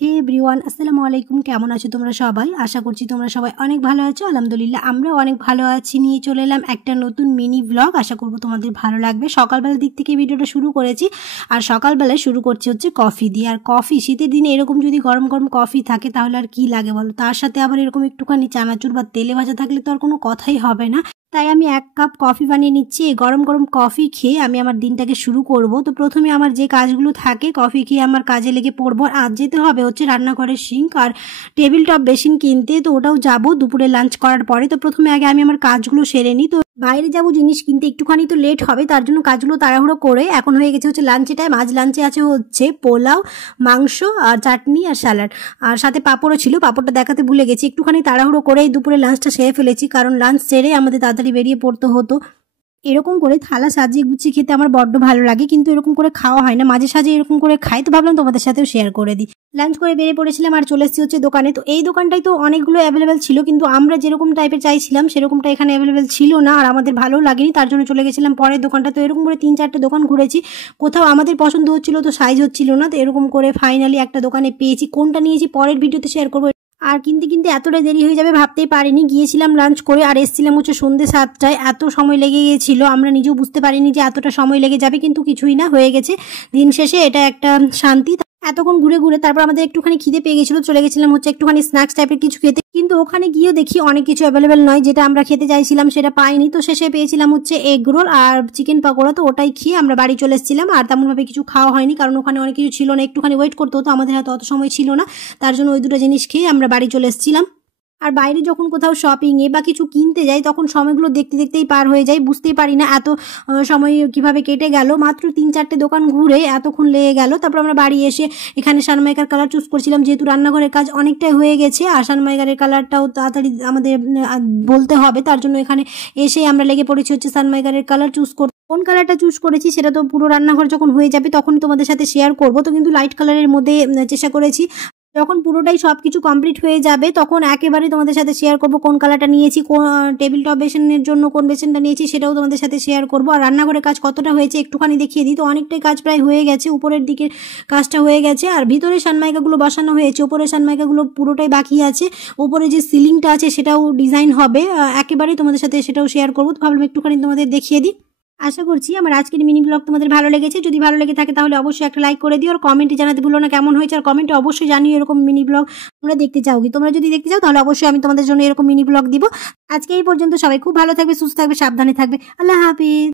হে everyone, আসসালামু আলাইকুম। কেমন আছো তোমরা সবাই? আশা করছি তোমরা সবাই অনেক ভালো আছো। আলহামদুলিল্লাহ আমরাও অনেক ভালো আছি। নিয়ে চলে এলাম একটা নতুন মিনি ব্লগ। আশা করবো তোমাদের ভালো লাগবে। সকালবেলার দিক থেকে ভিডিওটা শুরু করেছি, আর সকালবেলায় শুরু করছি হচ্ছে কফি দিয়ে। আর কফি শীতের দিনে এরকম যদি গরম গরম কফি থাকে তাহলে আর কি লাগে বলো। তার সাথে আবার এরকম একটুখানি চানাচুর বা তেলে ভাজা থাকলে তো আর কোনো কথাই হবে না। তাই আমি 1 কাপ কফি বানিয়ে নিচ্ছি। এই গরম গরম কফি খেয়ে আমি আমার দিনটাকে শুরু করব। তো প্রথমে আমার যে কাজগুলো থাকে, কফি খেয়ে আমার কাজে লেগে পড়বো। আর যেতে হবে হচ্ছে রান্নাঘরের সিঙ্ক আর টেবিল টপ বেসিন কিনতে, তো ওটাও যাব দুপুরে লাঞ্চ করার পরে। তো প্রথমে আগে আমি আমার কাজগুলো সেরে নিই। তো বাইরে যাব জিনিস কিনতে, একটুখানি তো লেট হবে, তার জন্য কাজগুলো তাড়াহুড়ো করে এখন হয়ে গেছে হচ্ছে লাঞ্চে টাইম। আজ লাঞ্চে আছে হচ্ছে পোলাও, মাংস আর চাটনি আর স্যালাড, আর সাথে পাঁপড়ও ছিল। পাঁপড়টা দেখাতে ভুলে গেছি। একটুখানি তাড়াহুড়ো করেই দুপুরে লাঞ্চটা সেরে ফেলেছি, কারণ লাঞ্চ সেরে আমাদের তাড়াতাড়ি বেরিয়ে পড়তে হতো। এরকম করে থালা সাজিয়ে গুছিয়ে খেতে আমার বড্ড ভালো লাগে, কিন্তু এরকম করে খাওয়া হয় না। মাঝে সাঝে এরকম করে খাই, তো ভাবলাম তোমাদের সাথেও শেয়ার করে দিই। লাঞ্চ করে বেরিয়ে পড়েছিলাম আর চলে এসেছি হচ্ছে দোকানে। তো এই দোকানটাই তো অনেকগুলো অ্যাভেলেবেল ছিল, কিন্তু আমরা যেরকম টাইপের চাইছিলাম সেরকমটা এখানে অ্যাভেলেবেল ছিল না, আর আমাদের ভালো লাগেনি। তার জন্য চলে গেছিলাম পরের দোকানটা। তো এরকম করে 3-4টে দোকান ঘুরেছি, কোথাও আমাদের পছন্দ হচ্ছিল তো সাইজ হচ্ছিল না। তো এরকম করে ফাইনালি একটা দোকানে পেয়েছি। কোনটা নিয়েছি পরের ভিডিওতে শেয়ার করবো। আর কিনতে কিনতে এতটা দেরি হয়ে যাবে ভাবতেই পারিনি। গিয়েছিলাম লাঞ্চ করে আর এসেছিলাম হচ্ছে সন্ধ্যে 7টায়। এত সময় লেগে গিয়েছিল, আমরা নিজেও বুঝতে পারিনি যে এতটা সময় লেগে যাবে, কিন্তু কিছুই না, হয়ে গেছে। দিন শেষে এটা একটা শান্তি। এতক্ষণ ঘুরে ঘুরে তারপর আমাদের একটুখানি খিদে পেয়ে গেছিলো, চলে গেছিলাম হচ্ছে একটুখানি স্ন্যাক্স টাইপের কিছু খেতে। কিন্তু ওখানে গিয়েও দেখি অনেক কিছু অ্যাভেলেবেল নয়, যেটা আমরা খেতে চাইছিলাম সেটা পাইনি। তো শেষে পেয়েছিলাম হচ্ছে এগ রোল আর চিকেন পকোড়া। তো ওটাই খেয়ে আমরা বাড়ি চলে এসেছিলাম। আর তেমনভাবে কিছু খাওয়া হয়নি, কারণ ওখানে অনেক কিছু ছিল না, একটুখানি ওয়েট করতে হতো, আমাদের হাতে অত সময় ছিল না। তার জন্য ওই দুটো জিনিস খেয়ে আমরা বাড়ি চলে এসেছিলাম। আর বাইরে যখন কোথাও শপিংয়ে বা কিছু কিনতে যাই তখন সময়গুলো দেখতে দেখতেই পার হয়ে যায়, বুঝতেই পারি না এত সময় কিভাবে কেটে গেল। মাত্র 3-4টে দোকান ঘুরে এতক্ষণ লেগে গেল। তারপর আমরা বাড়ি এসে এখানে সানমাইকার কালার চুজ করছিলাম, যেহেতু রান্নাঘরের কাজ অনেকটাই হয়ে গেছে আর সানমাইকারের কালারটাও তাড়াতাড়ি আমাদের বলতে হবে। তার জন্য এখানে এসে আমরা লেগে পড়েছি হচ্ছে সানমাইকারের কালার চুজ করতে। কোন কালারটা চুজ করেছি সেটা তো পুরো রান্নাঘর যখন হয়ে যাবে তখনই তোমাদের সাথে শেয়ার করব। তো কিন্তু লাইট কালারের মধ্যে চেষ্টা করেছি। যখন পুরোটাই সবকিছু কমপ্লিট হয়ে যাবে তখন একেবারে তোমাদের সাথে শেয়ার করব কোন কালারটা নিয়েছি, কোন টেবিল টপ বেসিনের জন্য কোন বেসিনটা নিয়েছি সেটাও তোমাদের সাথে শেয়ার করব। আর রান্নাঘরের কাজ কতটা হয়েছে একটুখানি দেখিয়ে দিই। তো অনেকটাই কাজ প্রায় হয়ে গেছে, উপরের দিকের কাজটা হয়ে গেছে আর ভিতরে সানমাইকাগুলো বসানো হয়েছে, উপরের সানমাইকাগুলো পুরোটাই বাকি আছে। উপরে যে সিলিংটা আছে সেটাও ডিজাইন হবে, একেবারেই তোমাদের সাথে সেটাও শেয়ার করবো। তো ভাবলাম একটুখানি তোমাদের দেখিয়ে দিই। আশা করছি আমার আজকের মিনি ব্লগ তোমাদের ভালো লেগেছে। যদি ভালো লেগে থাকে তাহলে অবশ্যই একটা লাইক করে দিও, আর কমেন্টে জানাতে ভুলো না কেমন হয়েছে। আর কমেন্টে অবশ্যই জানিও এরকম মিনি ব্লগ তোমরা দেখতে চাও কি। তোমরা যদি দেখতে চাও তাহলে অবশ্যই আমি তোমাদের জন্য এরকম মিনি ব্লগ দিব। আজকে এই পর্যন্ত। সবাই খুব ভালো থাকবে, সুস্থ থাকবে, সাবধানে থাকবে। আল্লাহ হাফিজ।